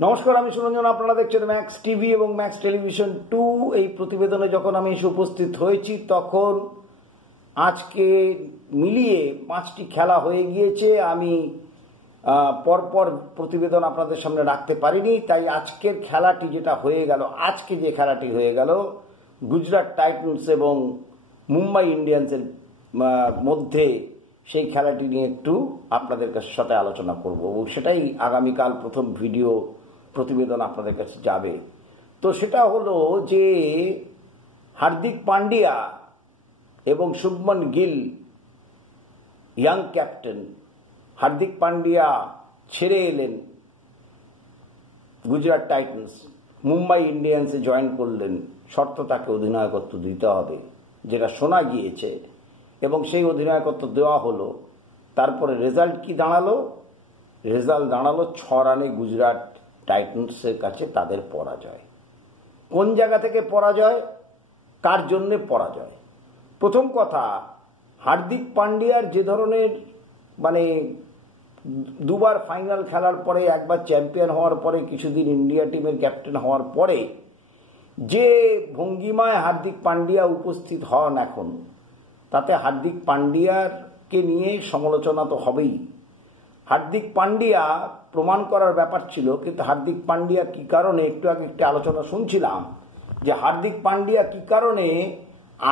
নমস্কার, আমি সুরঞ্জন। আপনারা দেখছেন ম্যাক্স টিভি এবং ম্যাক্স টেলিভিশন 2। এই প্রতিবেদনে যখন আমি এসে উপস্থিত হয়েছি তখন আজকে মিলিয়ে 5টি খেলা হয়ে গিয়েছে। আমি পরপর প্রতিবেদন আপনাদের সামনে রাখতে পারিনি, তাই আজকের খেলাটি যেটা হয়ে গেল, আজকে যে খেলাটি হয়ে গেল গুজরাট টাইটান্স এবং মুম্বাই ইন্ডিয়ান্সের মধ্যে, সেই খেলাটি নিয়ে একটু আপনাদের সাথে আলোচনা করব এবং সেটাই আগামীকাল প্রথম ভিডিও প্রতিবেদন আপনাদের কাছে যাবে। তো সেটা হলো যে হার্দিক পান্ডিয়া এবং শুভমন গিল, ইয়াং ক্যাপ্টেন হার্দিক পান্ডিয়া ছেড়ে এলেন গুজরাট টাইটান্স, মুম্বাই ইন্ডিয়ান্সে জয়েন করলেন। শর্ত তাকে অধিনায়কত্ব দিতে হবে, যেটা শোনা গিয়েছে, এবং সেই অধিনায়কত্ব দেওয়া হলো। তারপরে রেজাল্ট কি দাঁড়ালো? রেজাল্ট দাঁড়ালো 6 রানে গুজরাট টাইটান্সের কাছে তাদের পরাজয়। কোন জায়গা থেকে পরাজয়, কার জন্যে পরাজয়? প্রথম কথা, হার্দিক পান্ডিয়ার যে ধরনের দুবার ফাইনাল খেলার পরে, একবার চ্যাম্পিয়ন হওয়ার পরে, কিছুদিন ইন্ডিয়া টিমের ক্যাপ্টেন হওয়ার পরে যে ভঙ্গিমায় হার্দিক পান্ডিয়া উপস্থিত হন এখন, তাতে হার্দিক পান্ডিয়াকে নিয়ে সমালোচনা তো হবেই। হার্দিক পান্ডিয়া প্রমাণ করার ব্যাপার ছিল, কিন্তু হার্দিক পান্ডিয়া কি কারণে, একটু আগে একটা আলোচনা শুনছিলাম যে হার্দিক পান্ডিয়া কি কারণে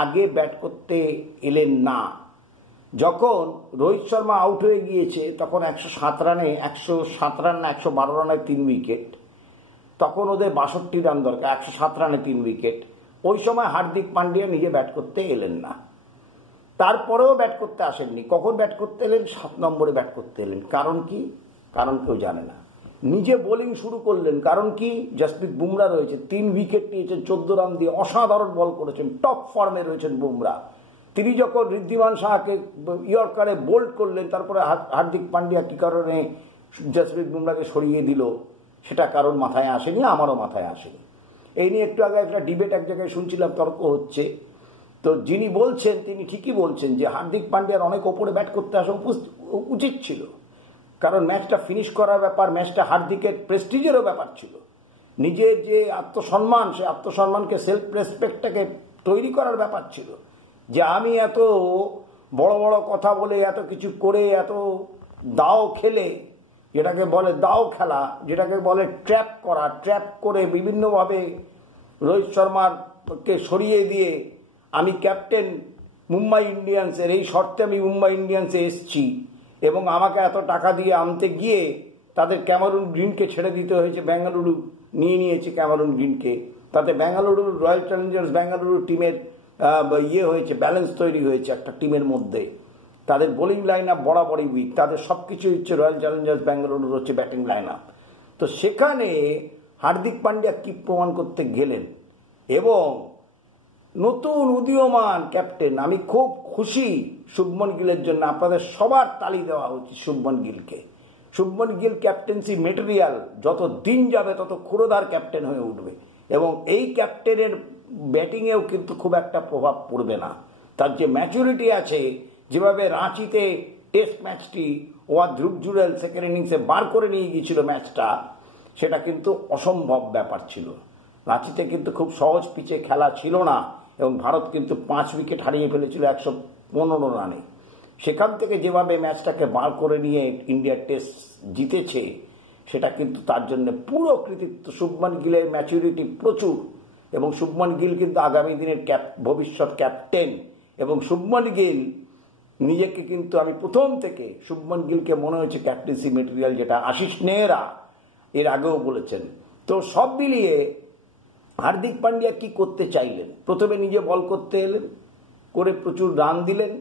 আগে ব্যাট করতে এলেন না। যখন রোহিত শর্মা আউট হয়ে গিয়েছে তখন 107 রানে 112 রানে 3 উইকেট, তখন ওদের 62 রান দরকার, 107 রানে 3 উইকেট। ওই সময় হার্দিক পান্ডিয়া নিজে ব্যাট করতে এলেন না। তারপরেও ব্যাট করতে আসেননি। কখন ব্যাট করতে এলেন? 7 নম্বরে ব্যাট করতে এলেন। কারণ কি? কারণ কেউ জানে না। নিজে বোলিং শুরু করলেন। কারণ কি? জসপ্রীত বুমরা রয়েছে, 3 উইকেট নিয়েছেন 14 রান দিয়ে, অসাধারণ বল করেছেন, টপ ফর্মে রয়েছেন বুমরা। তিনি যখন ঋদ্ধিমান সাহাকে ইয়র্কারে বোল্ড করলেন, তারপরে হার্দিক পান্ডিয়া কি কারণে জসপ্রীত বুমরাকে সরিয়ে দিল, সেটা কারণ মাথায় আসেনি, আমারও মাথায় আসেনি। এই নিয়ে একটু আগে একটা ডিবেট এক জায়গায় শুনছিলাম, তর্ক হচ্ছে। তো যিনি বলছেন তিনি ঠিকই বলছেন যে হার্দিক পান্ডিয়ার অনেক ওপরে ব্যাট করতে আসা উচিত ছিল, কারণ ম্যাচটা ফিনিশ করার ব্যাপার, ম্যাচটা হার্দিকের প্রেস্টিজেরও ব্যাপার ছিল। নিজের যে আত্মসম্মান, সে আত্মসম্মানকে, সেলফ রেসপেক্টটাকে তৈরি করার ব্যাপার ছিল, যে আমি এত বড় বড় কথা বলে, এত কিছু করে, এত দাও খেলে, যেটাকে বলে দাও খেলা, যেটাকে বলে ট্র্যাপ করা, ট্র্যাপ করে বিভিন্নভাবে রোহিত শর্মাকে সরিয়ে দিয়ে আমি ক্যাপ্টেন মুম্বাই ইন্ডিয়ান্সের, এই শর্তে আমি মুম্বাই ইন্ডিয়ান্সে এসছি, এবং আমাকে এত টাকা দিয়ে আনতে গিয়ে তাদের ক্যামেরুন গ্রিনকে ছেড়ে দিতে হয়েছে। বেঙ্গালুরু নিয়েছে ক্যামেরুন গ্রিনকে, তাতে বেঙ্গালুরু রয়্যাল চ্যালেঞ্জার্স বেঙ্গালুরু টিমের হয়েছে, ব্যালেন্স তৈরি হয়েছে একটা টিমের মধ্যে। তাদের বোলিং লাইন আপ বরাবরই উইক, তাদের সবকিছু হচ্ছে রয়্যাল চ্যালেঞ্জার্স বেঙ্গালুরুর হচ্ছে ব্যাটিং লাইন আপ। তো সেখানে হার্দিক পান্ডিয়া কি প্রমাণ করতে গেলেন, এবং নতুন উদীয়মান ক্যাপ্টেন, আমি খুব খুশি শুভমন গিলের জন্য। আপনাদের সবার তালি দেওয়া উচিত শুভমন গিলকে। শুভমন গিল ক্যাপ্টেন্সি মেটেরিয়াল, যত দিন যাবে তত ক্ষুরোধার ক্যাপ্টেন হয়ে উঠবে, এবং এই ক্যাপ্টেনের ব্যাটিংয়েও কিন্তু খুব একটা প্রভাব পড়বে না। তার যে ম্যাচুরিটি আছে, যেভাবে রাঁচিতে টেস্ট ম্যাচটি ধ্রুব জুড়েল সেকেন্ড ইনিংসে বার করে নিয়ে গিয়েছিল ম্যাচটা, সেটা কিন্তু অসম্ভব ব্যাপার ছিল। রাঁচিতে কিন্তু খুব সহজ পিচে খেলা ছিল না, এবং ভারত কিন্তু 5 উইকেট হারিয়ে ফেলেছিল 115 রানে। সেখান থেকে যেভাবে ম্যাচটাকে বার করে নিয়ে ইন্ডিয়া টেস্ট জিতেছে, সেটা কিন্তু তার জন্য পুরো কৃতিত্ব শুভমন গিলের। ম্যাচুরিটি প্রচুর, এবং শুভমন গিল কিন্তু আগামী দিনের ভবিষ্যৎ ক্যাপ্টেন। এবং শুভমন গিল নিজেকে কিন্তু, আমি প্রথম থেকে শুভমন গিলকে মনে হয়েছে ক্যাপ্টেন্সি মেটেরিয়াল, যেটা আশিস নেহরা এর আগেও বলেছেন। তো সব মিলিয়ে হার্দিক পান্ডিয়া কি করতে চাইলেন? প্রথমে নিজে বল করতে এলেন, করে প্রচুর রান দিলেন।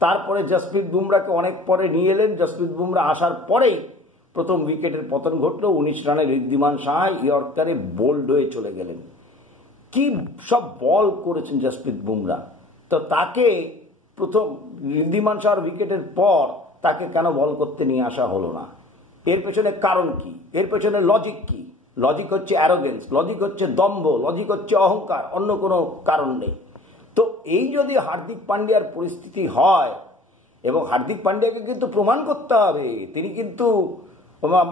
তারপরে জসপ্রীত বুমরাকে অনেক পরে নিয়ে এলেন। জসপ্রীত বুমরা আসার পরেই প্রথম উইকেটের পতন ঘটল। 19 রানে ঋদ্ধিমান সাহা ইয়র্কারে বোল্ড হয়ে চলে গেলেন। কি সব বল করেছেন জসপ্রীত বুমরা! তো তাকে প্রথম ঋদ্ধিমান সাহার উইকেটের পর তাকে কেন বল করতে নিয়ে আসা হলো না? এর পেছনে কারণ কি? এর পেছনে লজিক কি? লজিক হচ্ছে অ্যারোগেন্স, লজিক হচ্ছে দম্ভ, লজিক হচ্ছে অহংকার, অন্য কোনো কারণ নেই। তো এই যদি হার্দিক পান্ডিয়ার পরিস্থিতি হয়, এবং হার্দিক পান্ডিয়াকে কিন্তু প্রমাণ করতে হবে, তিনি কিন্তু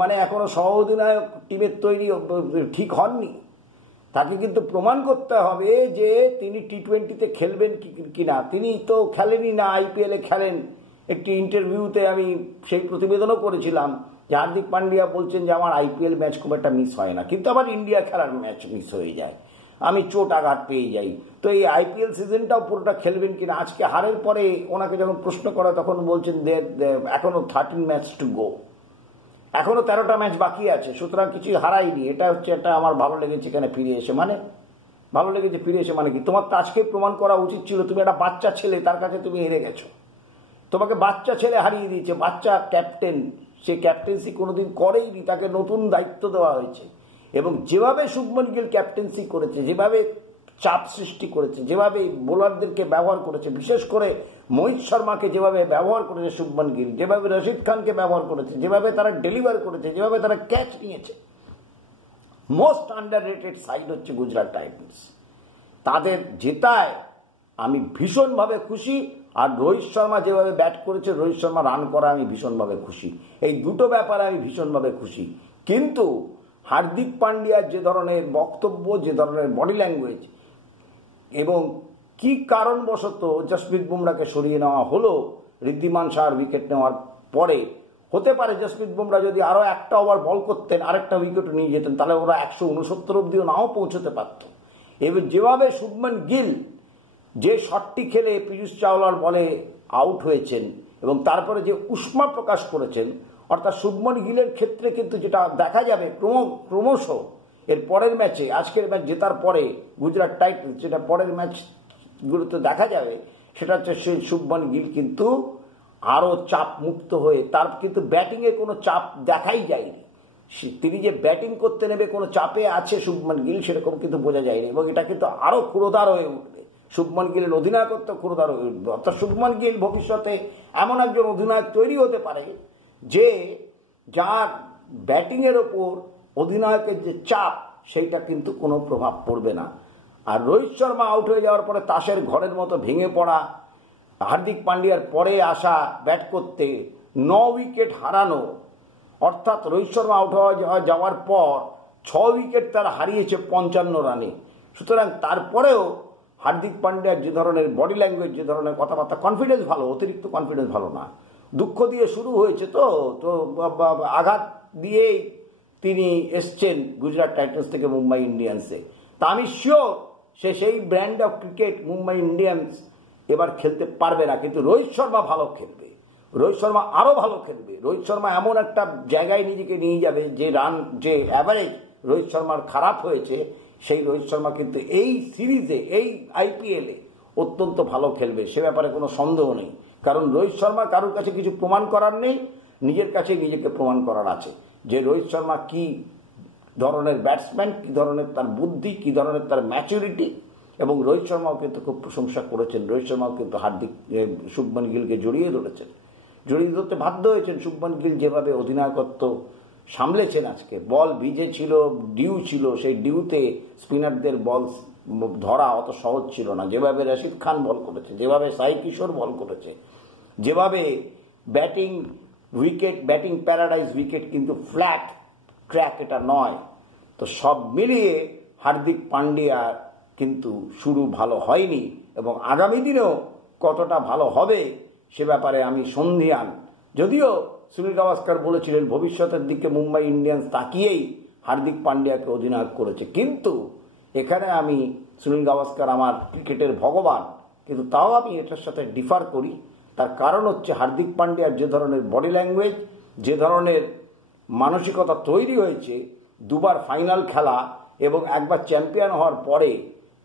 মানে এখনো সহ অধিনায়ক টিমের তৈরি ঠিক হননি। তাকে কিন্তু প্রমাণ করতে হবে যে তিনি টি20-তে খেলবেন কিনা। তিনি তো খেলেনই না, আইপিএলে খেলেন। একটি ইন্টারভিউতে আমি সেই প্রতিবেদনও করেছিলাম যে হার্দিক পান্ডিয়া বলছেন যে আমার আইপিএল ম্যাচ খুব একটা মিস হয় না, কিন্তু আবার ইন্ডিয়া খেলার ম্যাচ মিস হয়ে যায়, আমি চোট আঘাত পেয়ে যাই। তো এই আইপিএল সিজনটাও পুরোটা খেলবেন কিনা। আজকে হারের পরে ওনাকে যখন প্রশ্ন করা তখন বলছেন এখনো 13 ম্যাচ টু গো, এখনো 13টা ম্যাচ বাকি আছে, সুতরাং কিছুই হারাইনি। এটা হচ্ছে একটা আমার ভালো লেগেছে এখানে ফিরে এসে। মানে ভালো লেগেছে ফিরে এসে মানে কি, তোমার তো আজকে প্রমাণ করা উচিত ছিল। তুমি একটা বাচ্চা ছেলে, তার কাছে তুমি হেরে গেছো। তোমাকে বাচ্চা ছেলে হারিয়ে দিয়েছে, বাচ্চা ক্যাপ্টেন, সে ক্যাপ্টেন্সি কোনোদিন করেইনি, তাকে নতুন দায়িত্ব দেওয়া হয়েছে। এবং যেভাবে শুভমন গিল ক্যাপ্টেন্সি করেছে, যেভাবে চাপ সৃষ্টি করেছে, যেভাবে বোলারদেরকে ব্যবহার করেছে, বিশেষ করে মোহিত শর্মাকে যেভাবে ব্যবহার করেছে শুভমন গিল, যেভাবে রশিদ খানকে ব্যবহার করেছে, যেভাবে তারা ডেলিভার করেছে, যেভাবে তারা ক্যাচ নিয়েছে, মোস্ট আন্ডাররেটেড সাইড হচ্ছে গুজরাট টাইটান্স। তাদের জেতায় আমি ভীষণভাবে খুশি। আর রোহিত শর্মা যেভাবে ব্যাট করেছে, রোহিত শর্মা রান করা আমি ভীষণভাবে খুশি। এই দুটো ব্যাপারে আমি ভীষণভাবে খুশি। কিন্তু হার্দিক পান্ডিয়ার যে ধরনের বক্তব্য, যে ধরনের বডি ল্যাঙ্গুয়েজ, এবং কি কারণবশত জসপ্রীত বুমরাকে সরিয়ে নেওয়া হলো ঋদ্ধিমান সাহার উইকেট নেওয়ার পরে, হতে পারে জসপ্রীত বুমরা যদি আরো একটা ওভার বল করতেন, আরেকটা উইকেট নিয়ে যেতেন, তাহলে ওরা 169 অব্দিও নাও পৌঁছতে পারত। এবার যেভাবে শুভমন গিল যে শটটি খেলে পীযূষ চাওলার বলে আউট হয়েছেন এবং তারপরে যে উষ্মা প্রকাশ করেছেন, অর্থাৎ শুভমন গিলের ক্ষেত্রে কিন্তু যেটা দেখা যাবে ক্রমশ এর পরের ম্যাচে, আজকের ম্যাচ জেতার পরে গুজরাট টাইটান্স, যেটা পরের ম্যাচগুলোতে দেখা যাবে, সেটা হচ্ছে সেই শুভমন গিল কিন্তু আরো চাপ মুক্ত হয়ে, তার কিন্তু ব্যাটিংয়ে কোনো চাপ দেখাই যায়নি। তিনি যে ব্যাটিং করতে নেবে কোনো চাপে আছে শুভমন গিল, সেরকম কিন্তু বোঝা যায়নি। এবং এটা কিন্তু আরো ক্ষুরোধার হয়ে উঠবে, শুভমন গিলের অধিনায়কত্ব ক্ষুরোধার হয়ে উঠবে। অর্থাৎ শুভমন গিল ভবিষ্যতে এমন একজন অধিনায়ক তৈরি হতে পারে যে যার ব্যাটিংয়ের ওপর অধিনায়কের যে চাপ, সেইটা কিন্তু কোনো প্রভাব পড়বে না। আর রোহিত শর্মা আউট হয়ে যাওয়ার পরে তাসের ঘরের মতো ভেঙে পড়া, হার্দিক পান্ডিয়ার পরে আসা ব্যাট করতে 9 উইকেট হারানো, অর্থাৎ রোহিত শর্মা আউট হয়ে যাওয়ার পর 6 উইকেট তারা হারিয়েছে 55 রানে। সুতরাং তারপরেও হার্দিক পান্ডিয়ার যে ধরনের বডি ল্যাঙ্গুয়েজ, যে ধরনের কথাবার্তা, কনফিডেন্স ভালো, অতিরিক্ত কনফিডেন্স ভালো না। দুঃখ দিয়ে শুরু হয়েছে, তো আঘাত দিয়েই তিনি এসছেন গুজরাট টাইটান্স থেকে মুম্বাই ইন্ডিয়ান্সে। তা আমি শিওর সে সেই brand of cricket Mumbai Indians এবার খেলতে পারবে না। কিন্তু রোহিত শর্মা ভালো খেলবে, রোহিত শর্মা আরো ভালো খেলবে। রোহিত শর্মা এমন একটা জায়গায় নিজেকে নিয়ে যাবে, যে রান, যে অ্যাভারেজ রোহিত শর্মার খারাপ হয়েছে, সেই রোহিত শর্মা কিন্তু এই সিরিজে, এই আইপিএলে অত্যন্ত ভালো খেলবে, সে ব্যাপারে কোনো সন্দেহ নেই। কারণ রোহিত শর্মা কারোর কাছে কিছু প্রমাণ করার নেই, নিজের কাছে নিজেকে প্রমাণ করার আছে যে রোহিত শর্মা কি ধরনের ব্যাটসম্যান, কি ধরনের তার বুদ্ধি, কি ধরনের তার ম্যাচুরিটি। এবং রোহিত শর্মাও কিন্তু খুব প্রশংসা করেছেন। রোহিত শর্মাও কিন্তু শুভমন গিলকে জড়িয়ে ধরেছেন, জড়িয়ে ধরতে বাধ্য হয়েছেন। শুভমন গিল যেভাবে অধিনায়কত্ব সামলেছেন, আজকে বল ভিজে ছিল, ডিউ ছিল, সেই ডিউতে স্পিনারদের বল ধরা অত সহজ ছিল না। যেভাবে রশিদ খান বল করেছে, যেভাবে সাই কিশোর বল করেছে, যেভাবে batting wicket, batting paradise wicket কিন্তু ফ্ল্যাট ট্র্যাক এটা নয়। তো সব মিলিয়ে হার্দিক পান্ডিয়া কিন্তু শুরু ভালো হয়নি, এবং আগামী দিনেও কতটা ভালো হবে সে ব্যাপারে আমি সন্দিহান। যদিও সুনীল গাভাস্কর বলেছিলেন ভবিষ্যতের দিকে মুম্বাই ইন্ডিয়ান্স তাকিয়েই হার্দিক পান্ডিয়াকে অধিনায়ক করেছে, কিন্তু এখানে আমি, সুনীল গাভাস্কর আমার ক্রিকেটের ভগবান, কিন্তু তাও আমি এটার সাথে ডিফার করি। তার কারণ হচ্ছে হার্দিক পান্ডিয়ার যে ধরনের বডি ল্যাঙ্গুয়েজ, যে ধরনের মানসিকতা তৈরি হয়েছে, দুবার ফাইনাল খেলা এবং একবার চ্যাম্পিয়ন হওয়ার পরে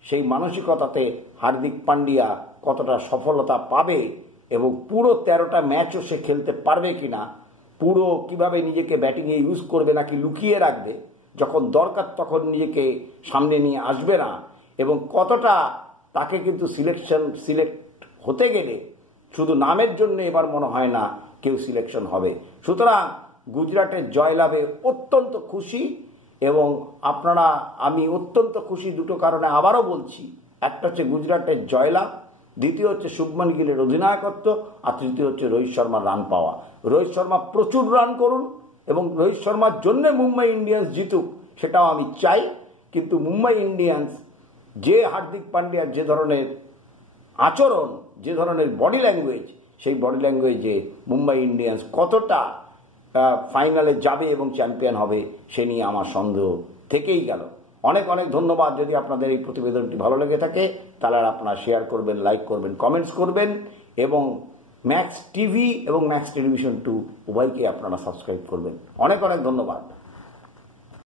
সেই মানসিকতাতে হার্দিক পান্ডিয়া কতটা সফলতা পাবে এবং পুরো 13টা ম্যাচও সে খেলতে পারবে কিনা, পুরো কিভাবে নিজেকে ব্যাটিংয়ে ইউজ করবে নাকি লুকিয়ে রাখবে, যখন দরকার তখন নিজেকে সামনে নিয়ে আসবে না, এবং কতটা তাকে কিন্তু সিলেক্ট হতে গেলে শুধু নামের জন্য এবার মনে হয় না কেউ সিলেকশন হবে। সুতরাং গুজরাটের জয়লাভে অত্যন্ত খুশি, এবং আমি অত্যন্ত খুশি দুটো কারণে আবারও বলছি। একটা হচ্ছে গুজরাটের জয়লাভ, দ্বিতীয় হচ্ছে শুভমন গিলের অধিনায়কত্ব, আর তৃতীয় হচ্ছে রোহিত শর্মার রান পাওয়া। রোহিত শর্মা প্রচুর রান করুন, এবং রোহিত শর্মার জন্য মুম্বাই ইন্ডিয়ান্স জিতুক সেটাও আমি চাই, কিন্তু মুম্বাই ইন্ডিয়ান্স যে হার্দিক পান্ডিয়ার যে ধরনের আচরণ, যে ধরনের বডি ল্যাঙ্গুয়েজ, সেই বডি ল্যাঙ্গুয়েজে মুম্বাই ইন্ডিয়ান্স কতটা ফাইনালে যাবে এবং চ্যাম্পিয়ন হবে সে নিয়ে আমার সন্দেহ থেকেই গেল। অনেক অনেক ধন্যবাদ। যদি আপনাদের এই প্রতিবেদনটি ভালো লেগে থাকে তাহলে আপনারা শেয়ার করবেন, লাইক করবেন, কমেন্টস করবেন এবং ম্যাক্স টিভি এবং ম্যাক্স টেলিভিশন 2 উভয়কে আপনারা সাবস্ক্রাইব করবেন। অনেক অনেক ধন্যবাদ।